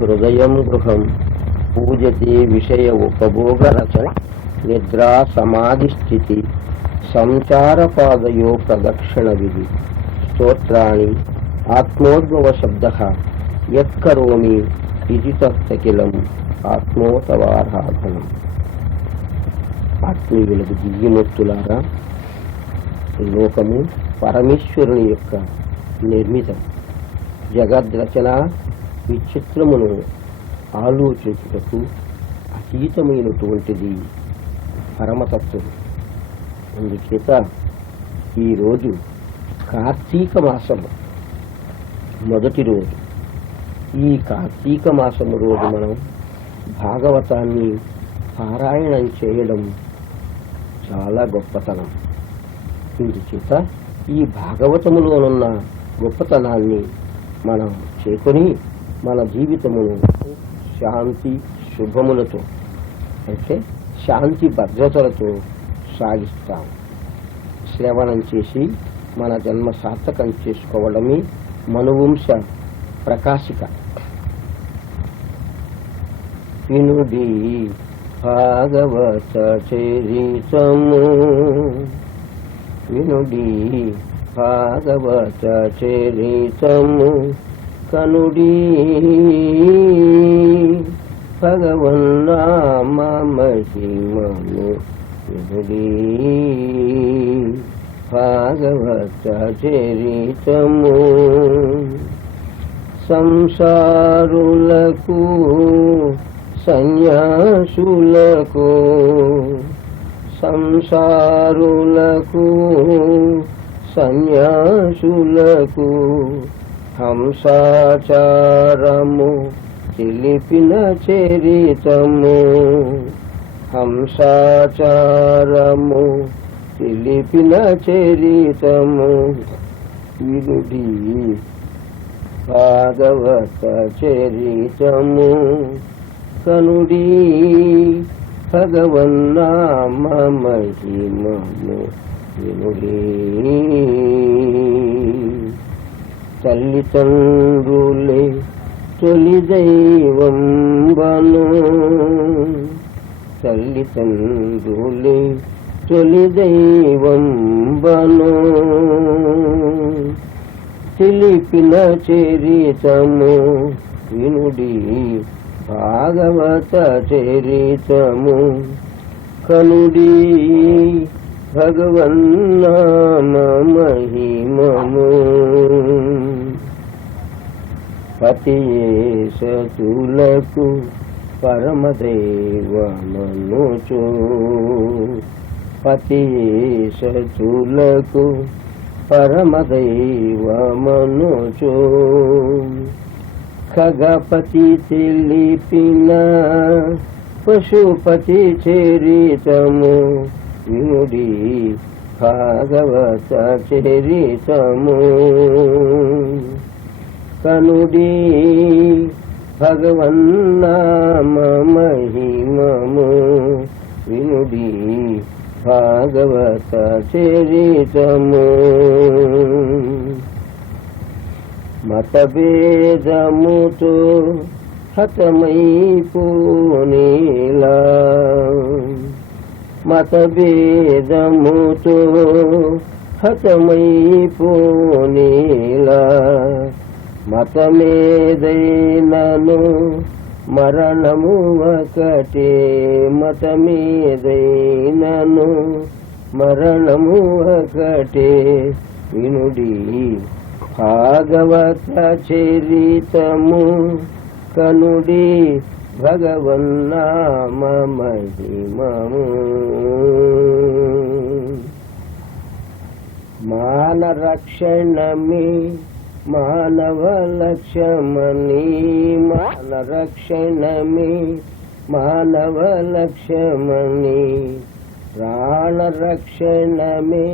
హృదయం గృహం పూజతే విషయ ఉపభోగ రచన నిద్రా సమాధి స్థితి సంచారపాదయో ప్రదక్షిణ విధి స్తోత్రాణి ఆత్మోద్భవ శబ్ద యత్కరోమి ఇది తత్తకిలం ఆత్మోతవారాధనం. ఆత్మీయులకు దివ్యమూర్తులారా, లోకము పరమేశ్వరుని యొక్క నిర్మితం. జగద్రచన విచిత్రమును ఆలోచించుటకు అతీతమైనటువంటిది పరమతత్వం. అందుచేత ఈరోజు కార్తీక మాసము మొదటి రోజు. ఈ కార్తీక మాసము రోజు మనం భాగవతాన్ని పారాయణం చేయడం చాలా గొప్పతనం. ఇందుచేత ఈ భాగవతములోనున్న గొప్పతనాన్ని మనం చేకొని మన జీవితమును శాంతి శుభములతో, అంటే శాంతి భద్రతలతో సాగిస్తాం. శ్రవణం చేసి మన జన్మ సార్థకం చేసుకోవడమే మనువంశ ప్రకాశిక. వినుడి భాగవత చరితము, వినుడి భాగవత చరితము, కనుడి భగవన్నామ మహిమము, వినుడి భాగవత చరితము. సంసారులకు సన్యాసులకు, సంసారులకు సన్యాసులకు హంసాచారము తెలిపిన చరితము, హంసాచారము తెలిపిన చరితము. వినుడి భాగవత చరితము, కనుడి భగవన్నామ మహిమము, వినుడి. తల్లిదండ్రులే తొలి దైవం బను, తల్లిదండ్రులే తొలి దైవం బను, తెలిపిన చరితము. వినుడి భాగవత చరితము, కనుడి భగవన్నామ మహిమము. పతియే సతులకు పరమదైవమనుచు, పతియే సతులకు పరమదైవమనుచు, ఖగపతి తెలిపిన పశుపతి చరితము. వినుడి భాగవత చరితము, కనుడి భగవన్నామ మహిమము, వినుడి భాగవత చరితము. మతభేదముతో హతమైపోనేలా, మతభేదముతో హతమైపోనేలా, మతమేదైనను మరణము ఒకటే, మతమేదైనను మరణము ఒకటే. వినుడి భాగవత చరితము, కనుడి భగవన్నామ మహిమము. మాన రక్షణమే మానవ లక్ష్యమని, మాన రక్షణమే మానవ లక్ష్యమని, ప్రాణ రక్షణమే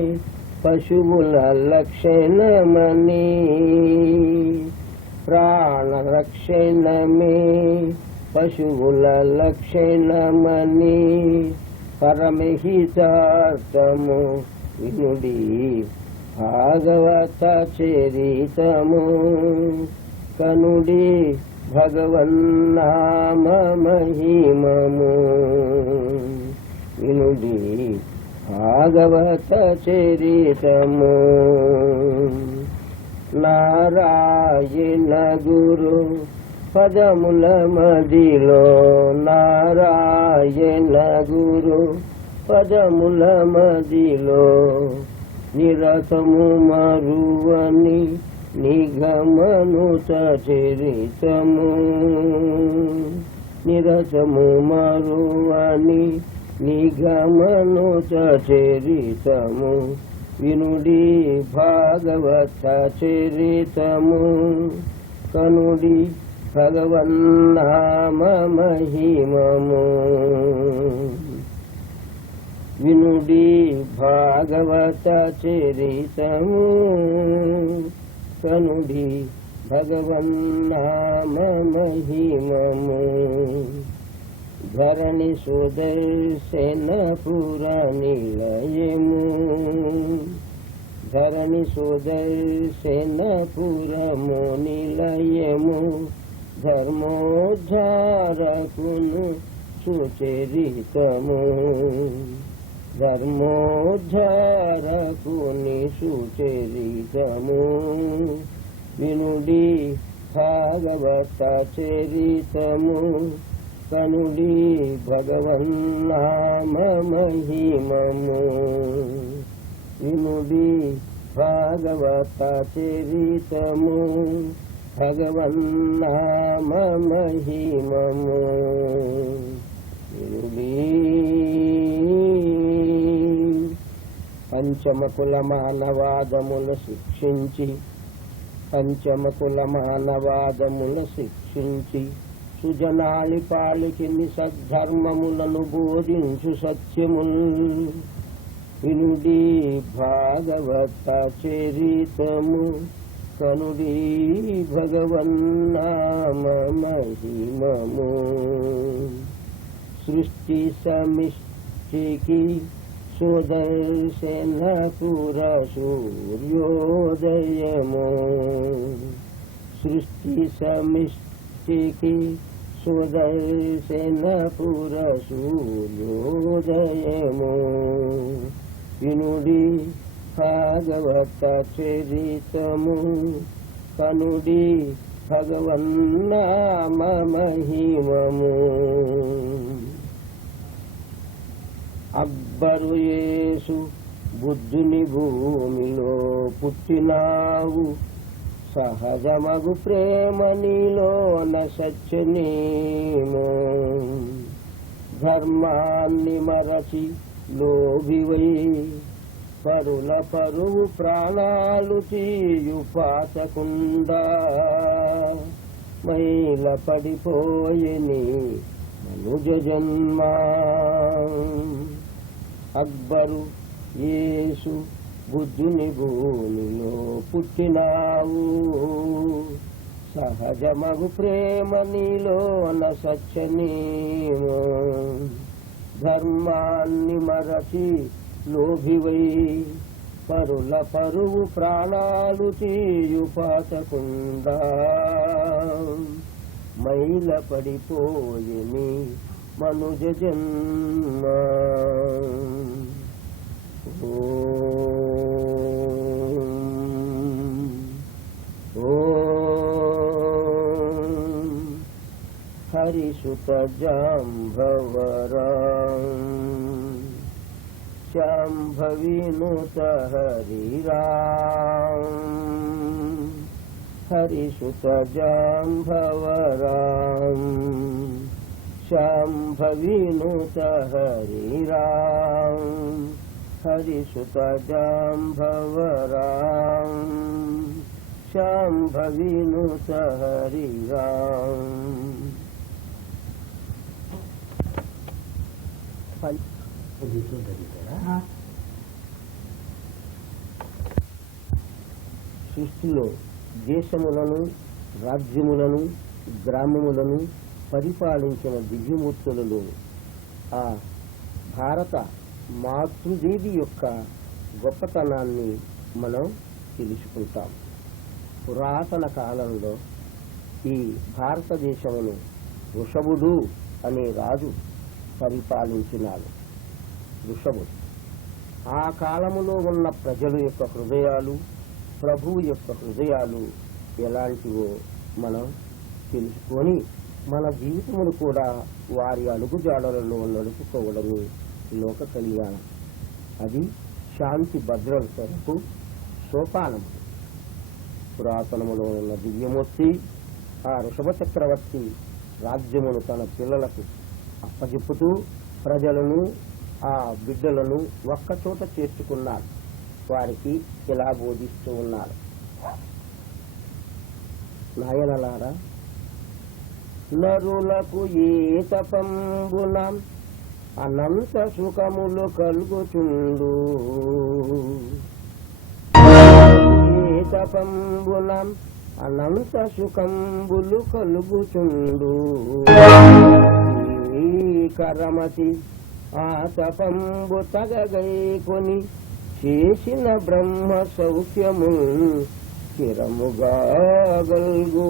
పశువుల లక్షణమని, ప్రాణ రక్షణమే పశువుల లక్షణమని, పరమహితార్థము. వినుడి భాగవత చరితము, కనుడి భగవన్నామ మహిమము వినుడి భాగవత చరితము. నారాయణ గురు పదముల మదిలో, నారాయణ గురు పదముల మదిలో, నిరతము మరువని నిగమను చరితము. నిరతము మరువని నిగమను చరితము. వినుడి భాగవత చరితము. కనుడి భగవన్నామ మహిమము. వినుడి భాగవత చరితము. కనుడి భగవన్నామ మహిమము. ధరణి సుదర్శనపుర నిలయము. ధరణి సుదర్శనపురము నిలయము. ధర్మోద్ధారకును సుచరితము. ధర్మోద్ధారకుని సుచరితము. వినుడి భాగవత చరితము. కనుడి భగవన్నామ మహిమము. వినుడి భాగవత చరితము. భగవన్నామ మహిమము. వినుడి. పంచమకుల మానవాదముల శిక్షించి, పంచమకుల మానవాదముల శిక్షించి, సుజనాళి పాలికి సద్ధర్మములను బోధించు సత్యముల్. వినుడి భాగవత చరితము. కనుడి భగవన్నామ మహిమము. సృష్టి సమిష్టికి సుదర్శనపుర సూర్యోదయము. సృష్టి సమిష్టికి సుదర్శనపుర సూర్యోదయము. వినుడి భాగవత చరితము. కనుడి భగవన్నామ మహిమము. అక్బరు యేసు బుద్ధుని భూమిలో పుట్టినావు. సహజమగు ప్రేమ నీలోన సత్యనేమో. ధర్మాన్ని మరచి లోభివై పరుల పరువు ప్రాణాలు తీయు పాతకుండా మైల పడిపోయని మనుజ జన్మ. అక్బరు యేసు బుద్ధుని భూమిలో పుట్టినావు. సహజమగు ప్రేమ నీలోన సత్యనేమో. ధర్మాన్ని మరచి లోభివై పరుల పరువు ప్రాణాలు తీయు పాతకుండా మైల పడిపోయని మనుజ జన్మ. హరిసుత జాంభవరాం శాంభవినుత హరిరాం. హరిసుత జాంభవరాం శాంభవినుత హరిరాం. హరిసుత జాంభవరాం శాంభవినుత హరిరాం. సృష్టిలో దేశములను, రాజ్యములను, గ్రామములను పరిపాలించిన దివ్యమూర్తులలో ఆ భారత మాతృదేవి యొక్క గొప్పతనాన్ని మనం తెలుసుకుంటాం. పురాతన కాలంలో ఈ భారతదేశమును వృషభుడు అనే రాజు పరిపాలించినాడు. వృషభుడు ఆ కాలములో ఉన్న ప్రజల యొక్క హృదయాలు, ప్రభువు యొక్క హృదయాలు ఎలాంటివో మనం తెలుసుకొని మన జీవితమును కూడా వారి అడుగుజాడలలో నడుపుకోవడమే లోక కళ్యాణం. అది శాంతి భద్రత కొరకు సోపానము. పురాతనములో ఉన్న దివ్యమూర్తి ఆ వృషభ చక్రవర్తి రాజ్యమును తన పిల్లలకు అప్పచెప్పుతూ ప్రజలను, ఆ బిడ్డలను ఒక్కచోట చేర్చుకున్నారు. వారికి ఇలా బోధిస్తూ ఉన్నారు. నాయనలారా, నరులకు ఏ తపంబున అనంత సుఖములు కలుగుచుండు, ఏ తపంబున అనంత సుఖంబులు కలుగుచుండు, ఈ కరమతి ఆ తపంబు తగగై కొని చేసిన బ్రహ్మ సౌఖ్యము స్థిరముగా గల్గు.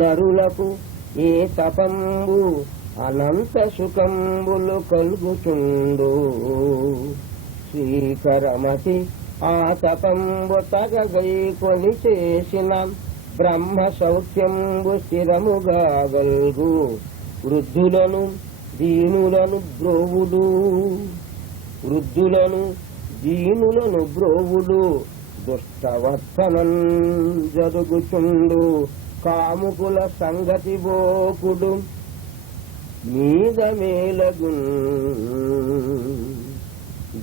నరులకు ఏ తపంబు అనంత సుఖంబులు కలుగుచుండు, శ్రీకరమతి ఆ తపంబు తగగై కొని చేసిన బ్రహ్మ సౌఖ్యంబు స్థిరముగా గల్గు. వృద్ధులను దీనులను బ్రోవుడు, వృద్ధులను దీనులను బ్రోవుడు, దుష్టవర్తనం జరుగుచుండు, కాముకుల సంగతి బోకుడు మీద మేలగున్.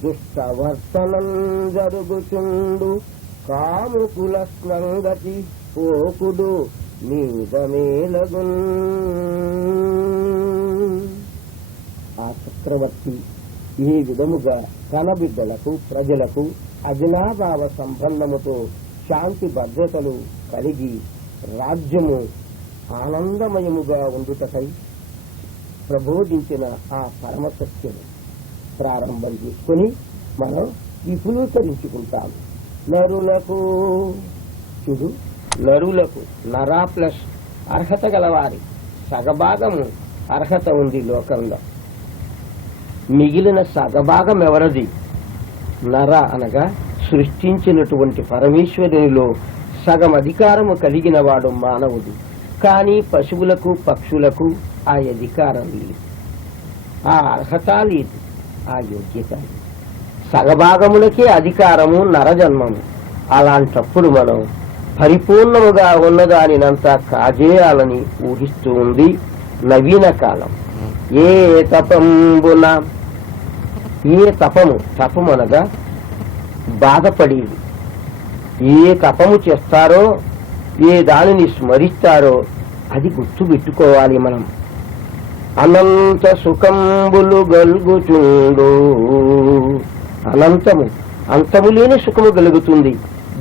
దుష్టవర్తనం జరుగుచుండు, కాముకుల సంగతి పోకుడు మీద మేలగున్. ఆ చక్రవర్తి ఈ విధముగా తన బిడ్డలకు, ప్రజలకు అజనాభావ సంబంధముతో శాంతి భద్రతలు కలిగి రాజ్యము ఆనందమయముగా ఉండుటకై ప్రబోధించిన ఆ పరమసత్యము ప్రారంభం చేసుకుని మనం విపులీకరించుకుంటాము. నరులకు చూడు, నరులకు నరా ప్లస్ అర్హత గలవారి సగభాగము అర్హత ఉంది లోకంలో. మిగిలిన సగభాగం ఎవరది? నర అనగా సృష్టించినటువంటి పరమేశ్వరునిలో సగం అధికారము కలిగిన వాడు మానవుడు. కానీ పశువులకు, పక్షులకు ఆ అధికారం లేదు, ఆ అర్హత లేదు, ఆ యోగ్యత లేదు. సగభాగములకే అధికారము నరజన్మము. అలాంటప్పుడు మనం పరిపూర్ణముగా ఉన్నదానినంతా కాజేయాలని ఊహిస్తూ ఉంది నవీన కాలం. ఏ తపంబున, ఏ తపము, తపము అనగా బాధపడేది. ఏ తపము చేస్తారో, ఏ దానిని స్మరిస్తారో అది గుర్తు పెట్టుకోవాలి మనం. అనంత సుఖంబులు గలుగుచుండు, అనంతము అంతము లేని సుఖము కలుగుతుంది.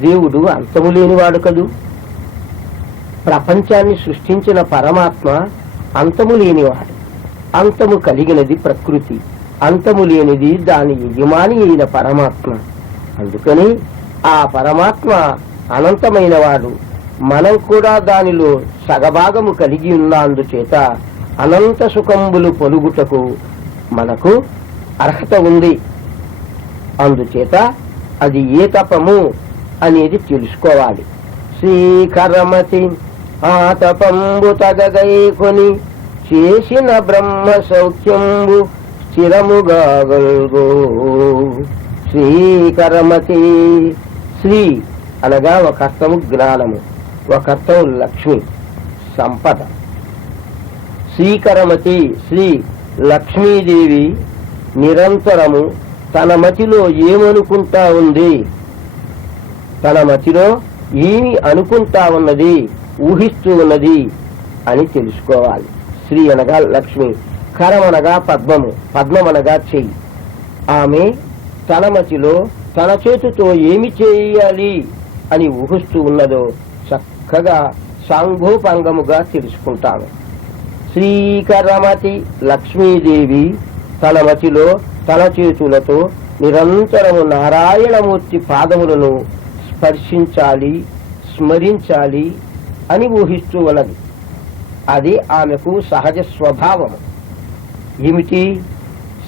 దేవుడు అంతము లేనివాడు కదూ. ప్రపంచాన్ని సృష్టించిన పరమాత్మ అంతము లేనివాడు. అంతము కలిగినది ప్రకృతి, అంతము లేనిది దాని యజమాని అయిన పరమాత్మ. అందుకని ఆ పరమాత్మ అనంతమైన వాడు. మనం కూడా దానిలో సగభాగము కలిగి ఉన్నందుచేత అనంత సుఖంబులు పొలుగుటకు మనకు అర్హత ఉంది. అందుచేత అది ఏ తపము అనేది తెలుసుకోవాలి. శ్రీకరమతి ఆ తపంబు తగగై కొని చేసిన బ్రహ్మ సౌఖ్యంబు స్థిరముగా గల్గో. శ్రీకరమతి, శ్రీ అనగా ఒక అర్థము జ్ఞానము, ఒక అర్థము లక్ష్మి, సంపద. శ్రీకరమతి, శ్రీ లక్ష్మీదేవి నిరంతరము తన మతిలో ఏమనుకుంటా ఉంది, తన మతిలో ఏమి అనుకుంటా ఉన్నది, ఊహిస్తూ ఉన్నది అని తెలుసుకోవాలి. శ్రీ అనగా లక్ష్మి, కరం అనగా పద్మము, పద్మం అనగా చెయ్యి. ఆమె తన మతిలో తన చేతితో ఏమి చేయాలి అని ఊహిస్తూ ఉన్నదో చక్కగా సాంగోపాంగముగా తెలుసుకుంటాము. శ్రీకరమతి లక్ష్మీదేవి తన మతిలో తన చేతులతో నిరంతరము నారాయణమూర్తి పాదములను స్పర్శించాలి, స్మరించాలి అని ఊహిస్తూ ఉన్నది. అది ఆమెకు సహజ స్వభావము. ఏమిటి?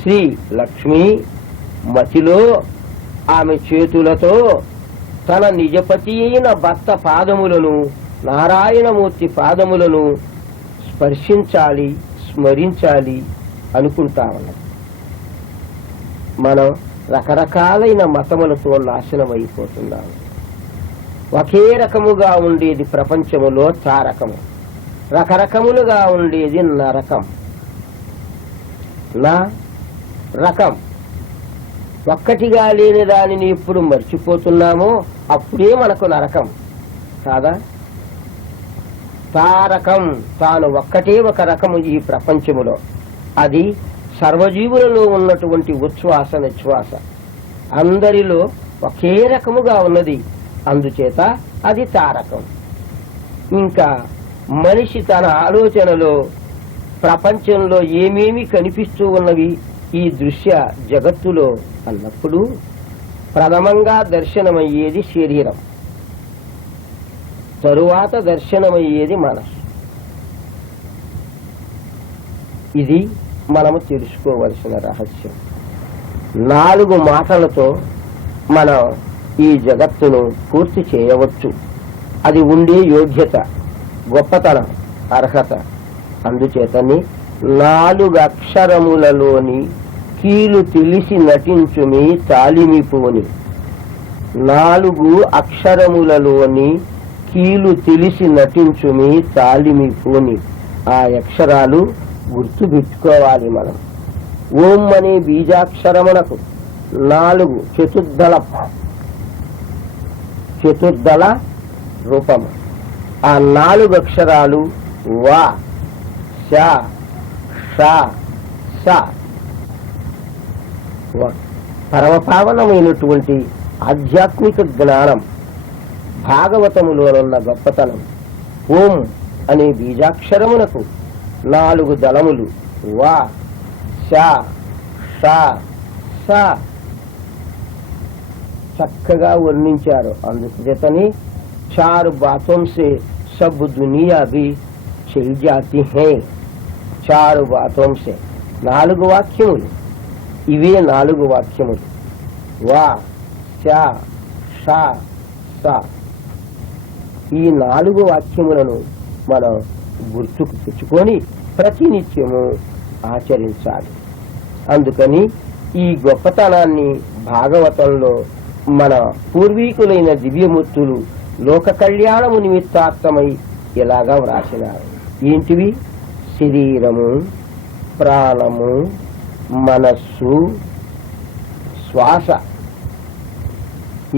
శ్రీ లక్ష్మి మతిలో ఆమె చేతులతో తన నిజపతి అయిన భర్త పాదములను, నారాయణమూర్తి పాదములను స్పర్శించాలి, స్మరించాలి అనుకుంటా ఉన్నది. మనం రకరకాలైన మతములతో నాశనమైపోతున్నాము. ఒకే రకముగా ఉండేది ప్రపంచములో తారకము, రకరకములుగా ఉండేది నరకం. నా రకం ఒక్కటిగా లేని దానిని ఎప్పుడు మర్చిపోతున్నామో అప్పుడే మనకు నరకం కాదా? తారకం తాను ఒక్కటే ఒక రకము ఈ ప్రపంచములో. అది సర్వజీవులలో ఉన్నటువంటి ఉచ్ఛ్వాస నిశ్వాస అందరిలో ఒకే రకముగా ఉన్నది. అందుచేత అది తారకం. ఇంకా మనిషి తన ఆలోచనలో ప్రపంచంలో ఏమేమి కనిపిస్తూ ఉన్నవి ఈ దృశ్య జగత్తులో అన్నప్పుడు ప్రథమంగా దర్శనమయ్యేది శరీరం, తరువాత దర్శనమయ్యేది మనసు. ఇది మనము తెలుసుకోవలసిన రహస్యం. 4 మాటలతో మనం ఈ జగత్తును పూర్తి చేయవచ్చు. అది ఉండే యోగ్యత, గొప్పతనం, అర్హత. అందుచేతని 4 అక్షరములలోని కీలు తెలిసి నటించుమి తాలిమిపోని. 4 అక్షరములలోని కీలు తెలిసి నటించుమి తాలిమిపోని. ఆ అక్షరాలు గుర్తు పెట్టుకోవాలి మనం. ఓం అనే బీజాక్షరమునకు 4 చతుర్దళ రూపము. ఆ 4 అక్షరాలు వా, శ, ష, స. పరమపావనమైనటువంటి ఆధ్యాత్మిక జ్ఞానం, భాగవతములోనున్న గొప్పతనం. ఓం అనే బీజాక్షరమునకు 4 దళములు వా, శ, ష, స చక్కగా వర్ణించారు. అందుచేతని 4 बातों से सब दुनिया भी चल जाती है. 4 बातों से 4 వాక్యములు. ఇవే 4 వాక్యములు. వా, శ, ష, స. ఈ 4 వాక్యములను మనం గుర్తుకు తెచ్చుకొని ప్రతినిత్యము ఆచరించాలి. అందుకని ఈ గొప్పతనాన్ని భాగవతంలో మన పూర్వీకులైన దివ్యమూర్తులు లోక కళ్యాణము నిమిత్తార్థమై ఇలాగా వ్రాసినారు. ఏంటివి? శరీరము, ప్రాణము, మనస్సు, శ్వాస.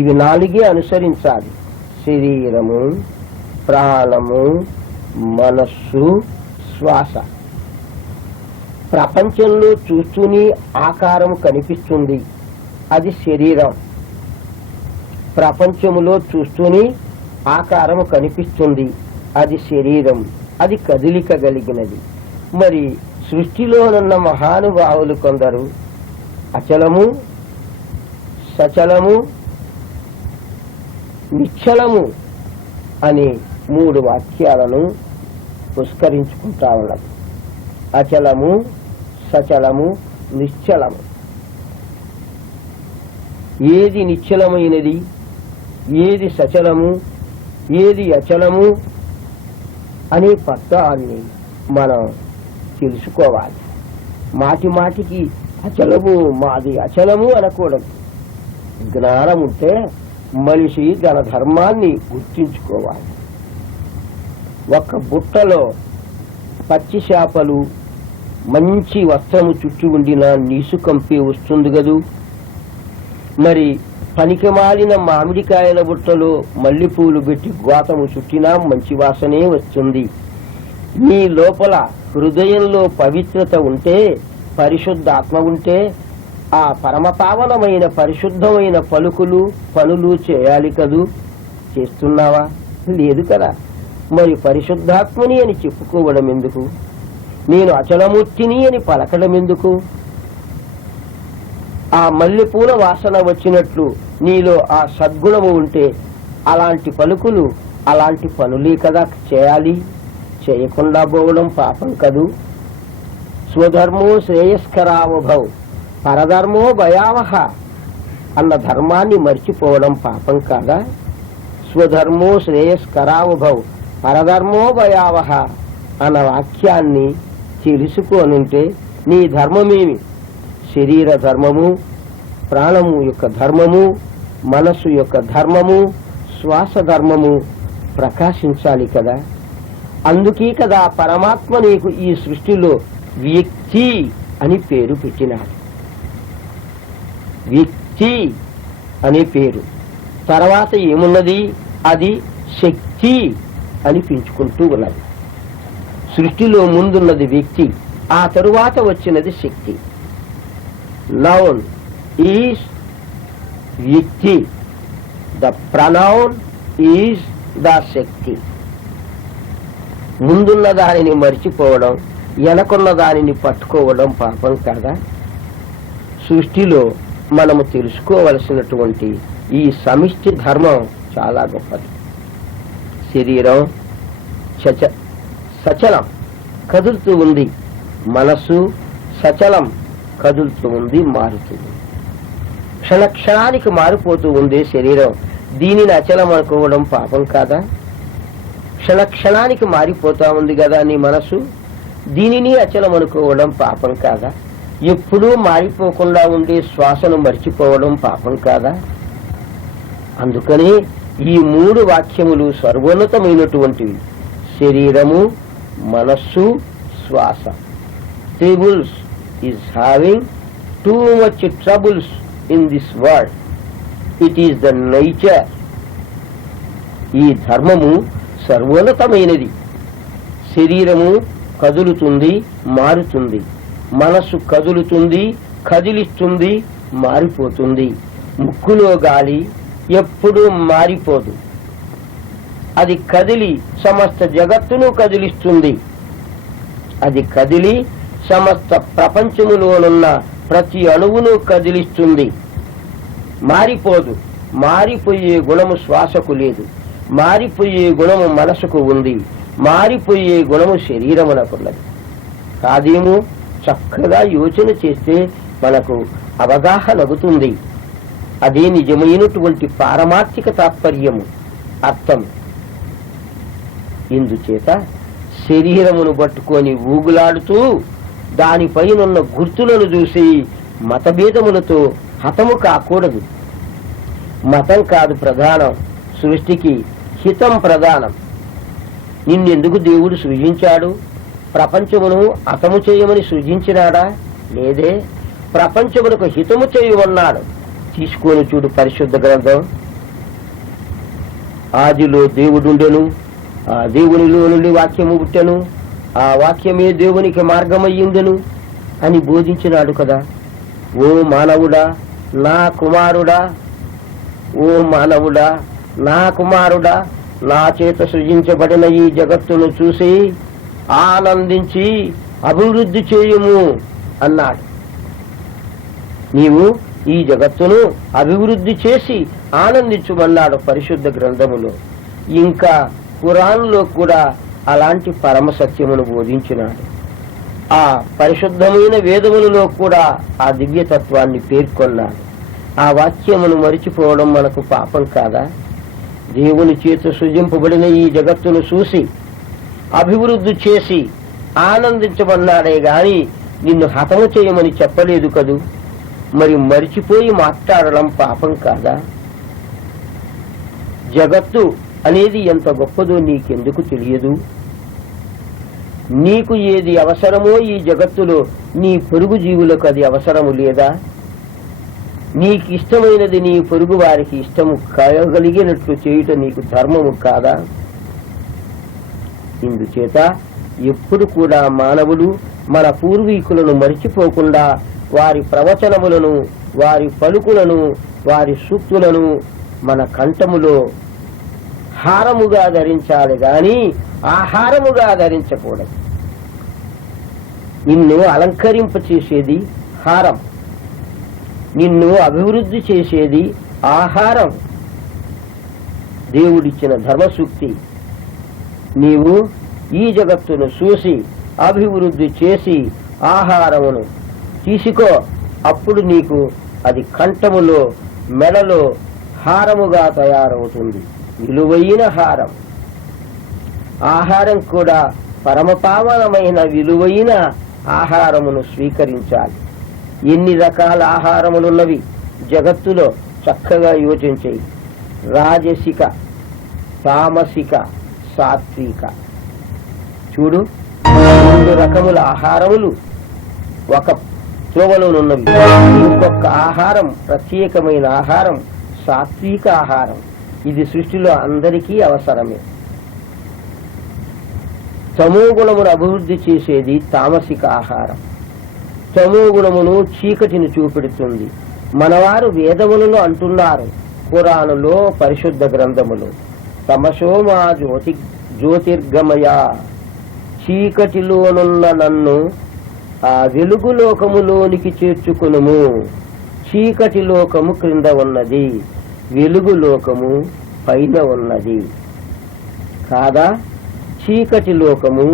ఇవి 4 అనుసరించాలి. శరీరము, ప్రాణము, మనస్సు, శ్వాస. ప్రపంచంలో చూస్తూనే ఆకారం కనిపిస్తుంది, అది శరీరం. ప్రపంచములో చూస్తూనే ఆకారము కనిపిస్తుంది, అది శరీరం. అది కదిలిక కలిగినది. మరి సృష్టిలోనున్న మహానుభావులు కొందరు అచలము, సచలము, నిశ్చలము అనే 3 వాక్యాలను పుష్కరించుకుంటా ఉన్నారు. అచలము, సచలము, నిశ్చలము. ఏది నిశ్చలమైనది, ఏది సచలము, ఏది అచలము అనే పత్రాన్ని మనం తెలుసుకోవాలి. మాటి మాటికి అచలము, మాది అచలము అనకూడదు. జ్ఞానం ఉంటే మనిషి తన ధర్మాన్ని గుర్తించుకోవాలి. ఒక బుట్టలో పచ్చి చేపలు మంచి వస్త్రము చుట్టి ఉండిన నీసు కంపి వస్తుంది కదూ. మరి పనికిమాలిన మామిడికాయల బుట్టలో మల్లెపూలు పెట్టి గోతము చుట్టినా మంచి వాసనే వస్తుంది. నీ లోపల హృదయంలో పవిత్రత ఉంటే, పరిశుద్ధాత్మ ఉంటే, ఆ పరమపావనమైన పరిశుద్ధమైన పలుకులు పనులు చేయాలి కదూ. చేస్తున్నావా? లేదు కదా. మరి పరిశుద్ధాత్మని అని చెప్పుకోవడం ఎందుకు? నేను అచలమూర్తిని అని పలకడం ఎందుకు? ఆ మల్లెపూల వాసన వచ్చినట్లు నీలో ఆ సద్గుణము ఉంటే అలాంటి పలుకులు అలాంటి పనులే కదా చేయాలి, చేయకుండా పోవడం పాపం కదూ. స్వధర్మో శ్రేయస్కరావభౌ పరధర్మో భయావహ అన్న ధర్మాన్ని మర్చిపోవడం పాపం కాదా? స్వధర్మో శ్రేయస్కరావభౌ పరధర్మో భయావహ అన్న వాక్యాన్ని తెలుసుకోనుంటే నీ ధర్మమేమి? శరీర ధర్మము, ప్రాణము యొక్క ధర్మము, మనస్సు యొక్క ధర్మము, శ్వాస ధర్మము ప్రకాశించాలి కదా. అందుకే కదా పరమాత్మ నీకు ఈ సృష్టిలో వ్యక్తి అని పేరు పెట్టినాడు. వ్యక్తి అనే పేరు తర్వాత ఏమున్నది? అది శక్తి అని పెంచుకుంటూ ఉన్నది. సృష్టిలో ముందున్నది వ్యక్తి, ఆ తరువాత వచ్చినది శక్తి. నౌన్ ఈజ్ వ్యక్తి, ద ప్రనౌన్ ఈజ్ ద శక్తి. ముందున్న దానిని మర్చిపోవడం, వెనకున్న దానిని పట్టుకోవడం పాపం కాదా? సృష్టిలో మనము తెలుసుకోవలసినటువంటి ఈ సమిష్టి ధర్మం చాలా గొప్పది. శరీరం సచలం కదులుతూ ఉంది, మనస్సు సచలం కదులుతూ ఉంది, మారుతుంది. క్షణక్షణానికి మారిపోతూ ఉంది శరీరం, దీనిని అచలం అనుకోవడం పాపం కాదా? క్షణక్షణానికి మారిపోతా ఉంది కదా నీ మనసు, దీనిని అచలం అనుకోవడం పాపం కాదా? ఎప్పుడూ మారిపోకుండా ఉండే శ్వాసను మర్చిపోవడం పాపం కాదా? అందుకని ఈ 3 వాక్యములు సర్వోన్నతమైనటువంటివి. శరీరము, మనస్సు, శ్వాస. Troubles is having too much troubles in this world. It is the nature. ఈ ధర్మము సర్వోన్నతమైనది. శరీరము కదులుతుంది, మారుతుంది. మనస్సు కదులుతుంది, కదిలిస్తుంది, మారిపోతుంది. ముక్కులో గాలి ఎప్పుడూ మారిపోదు. అది కదిలి సమస్త జగత్తును కదిలిస్తుంది. అది కదిలి సమస్త ప్రపంచములోనున్న ప్రతి అణువును కదిలిస్తుంది. మారిపోదు. మారిపోయే గుణము శ్వాసకు లేదు, మారిపోయే గుణము మనసుకు ఉంది, మారిపోయే గుణము శరీరమునకున్నది. కాదేమో చక్కగా యోచన చేస్తే మనకు అవగాహన అవుతుంది. అదే నిజమైనటువంటి పారమార్థిక తాత్పర్యము, అర్థం. ఇందుచేత శరీరమును పట్టుకొని ఊగులాడుతూ దానిపైనున్న గుర్తులను చూసి మతభేదములతో హతము కాకూడదు. మతం కాదు ప్రధానం, సృష్టికి హితం ప్రధానం. నిన్నెందుకు దేవుడు సృజించాడు? ప్రపంచమును హతము చేయమని సృజించినాడా? లేదే, ప్రపంచమునకు హితము చేయమన్నాడు. తీసుకొని చూడు పరిశుద్ధ గ్రంథం. ఆదిలో దేవుడుండెను, ఆ దేవునిలో నుండి వాక్యము పుట్టెను, ఆ వాక్యమే దేవునికి మార్గమయ్యిందెను అని బోధించినాడు కదా. ఓ మానవుడా, నా కుమారుడా, ఓ మానవుడా, నా కుమారుడా, నా చేత సృజించబడిన ఈ జగత్తును చూసి ఆనందించి అభివృద్ధి చేయుము అన్నాడు. నీవు ఈ జగత్తును అభివృద్ధి చేసి ఆనందించుమన్నాడు పరిశుద్ధ గ్రంథములో. ఇంకా ఖురాన్లో కూడా అలాంటి పరమ సత్యమును బోధించినాడు. ఆ పరిశుద్ధమైన వేదములలో కూడా ఆ దివ్యతత్వాన్ని పేర్కొన్నాడు. ఆ వాక్యమును మరిచిపోవడం మనకు పాపం కాదా? దేవుని చేత సృజింపబడిన ఈ జగత్తును చూసి అభివృద్ధి చేసి ఆనందించమన్నాడే గాని నిన్ను హతము చేయమని చెప్పలేదు కదూ. మరి మరిచిపోయి మాట్లాడడం పాపం కాదా? జగత్తు అనేది ఎంత గొప్పదో నీకెందుకు తెలియదు? నీకు ఏది అవసరమో ఈ జగత్తులో నీ పొరుగు జీవులకు అది అవసరము లేదా? నీకు ఇష్టమైనది నీ పొరుగు వారికి ఇష్టము కలగలిగినట్లు చేయుట నీకు ధర్మము కాదా? ఇందుచేత ఎప్పుడు కూడా మానవులు మన పూర్వీకులను మరిచిపోకుండా వారి ప్రవచనములను, వారి పలుకులను, వారి సూక్తులను మన కంఠములో హారముగా ధరించాలి గాని ఆహారముగా ధరించకూడదు. నిన్ను అలంకరింప చేసేది హారం, నిన్ను అభివృద్ధి చేసేది ఆహారం. దేవుడిచ్చిన ధర్మసూక్తి. నీవు ఈ జగత్తును చూసి అభివృద్ధి చేసి ఆహారమును తీసుకో, అప్పుడు నీకు అది కంఠములో మెడలో హారముగా తయారవుతుంది. విలువైన హారం. ఆహారం కూడా పరమపావనమైన విలువైన ఆహారమును స్వీకరించాలి. ఎన్ని రకాల ఆహారములున్నవి జగత్తులో చక్కగా యోచించేయి. రాజసిక, తామసిక, సాత్విక. చూడు, 2 రకముల ఆహారములు ఒక త్రోవలోనున్నవి. ఇంకొక ఆహారం, ప్రత్యేకమైన ఆహారం సాత్విక ఆహారం. ఇది సృష్టిలో అందరికీ అవసరమే. తమోగుణమును అభివృద్ధి చేసేది తామసిక ఆహారం. తమోగుణమును చీకటిని చూపెడుతుంది. మనవారు వేదములలో అంటున్నారు, ఖురానులో, పరిశుద్ధ గ్రంథములు, తమసోమా జ్యోతిర్గమయ, చీకటిలోనున్న నన్ను ఆ వెలుగు లోకములోనికి చేర్చుకునుము. చీకటి లోకము క్రింద ఉన్నది, వెలుగు లోకము పైన ఉన్నది కాదా? చీకటి లోకము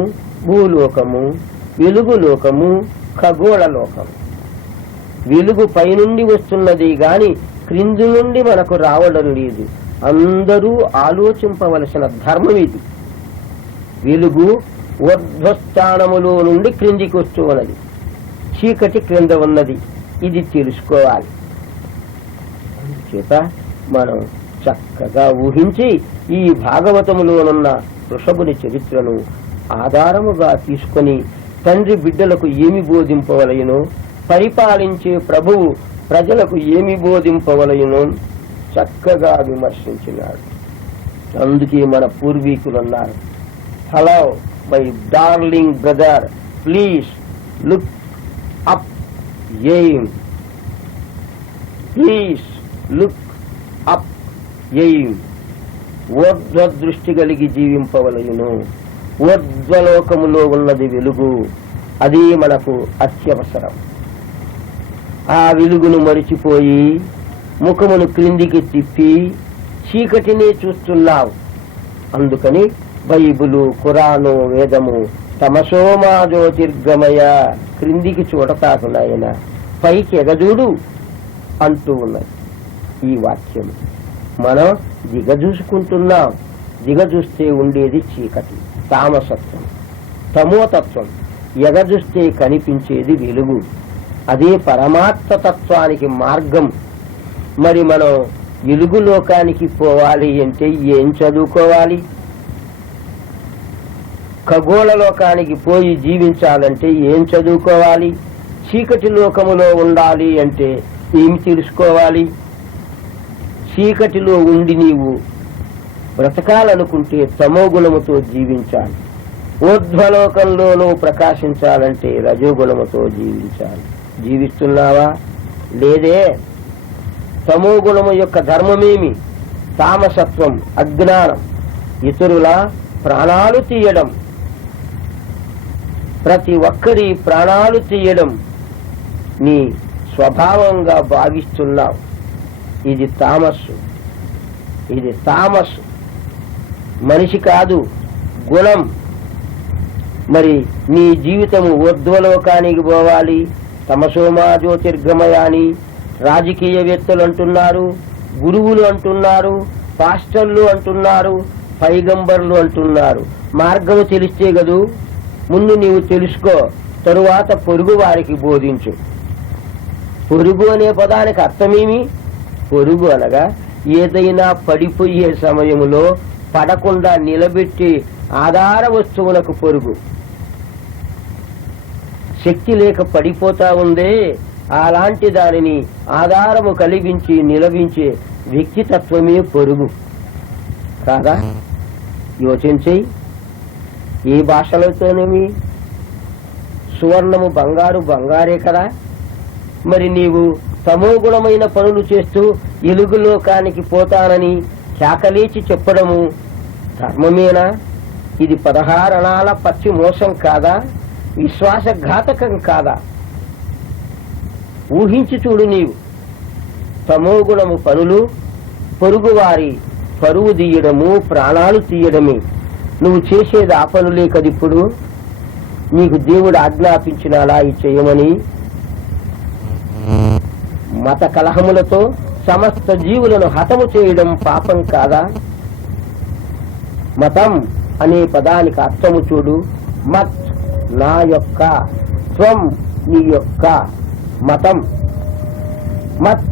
భూలోకము, వెలుగు లోకము ఖగోళ లోకము. వెలుగు పైనుండి వస్తున్నది గాని క్రింది నుండి మనకు రావడం లేదు. అందరూ ఆలోచింపవలసిన ధర్మం ఇది. వెలుగు ఊర్ధ్వస్థానములో నుండి క్రిందికి వస్తూ ఉన్నది, చీకటి క్రింద ఉన్నది. ఇది తెలుసుకోవాలి. చేత మనం చక్కగా ఊహించి ఈ భాగవతములోనున్న వృషభుని చరిత్రను ఆధారముగా తీసుకొని తండ్రి బిడ్డలకు ఏమి బోధింపవలయునో, పరిపాలించే ప్రభువు ప్రజలకు ఏమి బోధింపవలయునో చక్కగా విమర్శించినాడు. అందుకే మన పూర్వీకులున్నారు, hello my darling brother, please look up, aim, please look up, aim. ఊర్ధ్వ దృష్టి కలిగి జీవింపవలయును. ఊర్ధ్వలోకములో ఉన్నది వెలుగు, అది మనకు అత్యవసరం. ఆ వెలుగును మరిచిపోయి ముఖమును క్రిందికి తిప్పి చీకటినే చూస్తున్నావు. అందుకని బైబులు, ఖురాను, వేదము తమసోమా జ్యోతిర్గమయ, క్రిందికి చూడతాకు నాయన, పైకి ఎగజూడు అంటూ ఉన్నది ఈ వాక్యం. మనం దిగజూసుకుంటున్నాం. దిగజూస్తే ఉండేది చీకటి, తామసత్వం. తమోతత్వం ఎగజూస్తే కనిపించేది వెలుగు. అదే పరమాత్మ తత్వానికి మార్గం. మరి మనం వెలుగు లోకానికి పోవాలి అంటే ఏం చదువుకోవాలి? ఖగోళ లోకానికి పోయి జీవించాలంటే ఏం చదువుకోవాలి? చీకటి లోకములో ఉండాలి అంటే ఏమి తెలుసుకోవాలి? చీకటిలో ఉండి నీవు బ్రతకాలనుకుంటే తమోగుణముతో జీవించాలి. ఊర్ధ్వలోకంలోనూ ప్రకాశించాలంటే రజోగుణముతో జీవించాలి. జీవిస్తున్నావా? లేదే. తమోగుణము యొక్క ధర్మమేమి? తామసత్వం, అజ్ఞానం, ఇతరుల ప్రాణాలు తీయడం, ప్రతి ఒక్కరి ప్రాణాలు తీయడం నీ స్వభావంగా భావిస్తున్నావు. ఇది తామస్సు. ఇది తామస్సు, మనిషి కాదు, గుణం. మరి నీ జీవితము ఊర్ధ్వలోకానికి పోవాలి. తమసోమా జ్యోతిర్గమయాని రాజకీయవేత్తలు అంటున్నారు, గురువులు అంటున్నారు, పాస్టర్లు అంటున్నారు, పైగంబర్లు అంటున్నారు. మార్గము తెలిస్తే గదు. ముందు నీవు తెలుసుకో, తరువాత పొరుగు వారికి బోధించు. పొరుగు అనే పదానికి అర్థమేమి? పొరుగు అనగా ఏదైనా పడిపోయే సమయములో పడకుండా నిలబెట్టి ఆధార వస్తువులకు పొరుగు. శక్తి లేక పడిపోతా ఉందే, అలాంటి దానిని ఆధారము కలిగించి నిలవించే వ్యక్తితత్వమే పొరుగు కాదా? యోచించేయి. ఏ భాషలతోనేమి? సువర్ణము బంగారు, బంగారే కదా. మరి నీవు తమోగుణమైన పనులు చేస్తూ ఎలుగు లోకానికి పోతానని కేకలేచి చెప్పడము ధర్మమేనా? ఇది 16 అణాల పచ్చి మోసం కాదా? విశ్వాసఘాతకం కాదా? ఊహించి చూడు. నీవు తమోగుణము పనులు పొరుగువారి పరువు తీయడము, ప్రాణాలు తీయడమే. నువ్వు చేసేది ఆ పనులే కదిప్పుడు. నీకు దేవుడు ఆజ్ఞాపించిన అలా చేయమని. మత కలహములతో సమస్త జీవులను హతము చేయడం పాపం కాదా? మతం అనే పదానికి అర్థము చూడు. మత్ నా యొక్క, త్వం నీ యొక్క. మతం మత్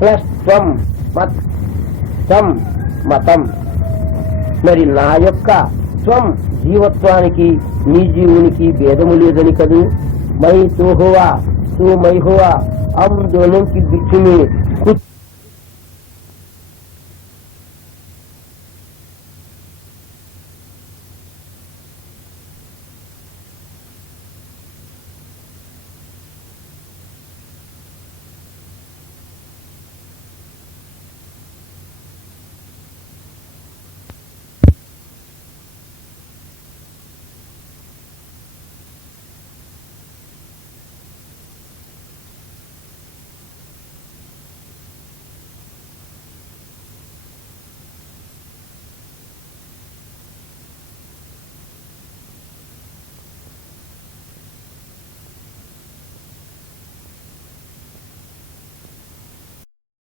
ప్లస్ త్వం, మత్ త్వం మతం. మరి నా యొక్క త్వం జీవత్వానికి నీ జీవునికి భేదము లేదని కదూ. మై తూ హువా తూ మై హువా, हम दोनों की बीच में कुछ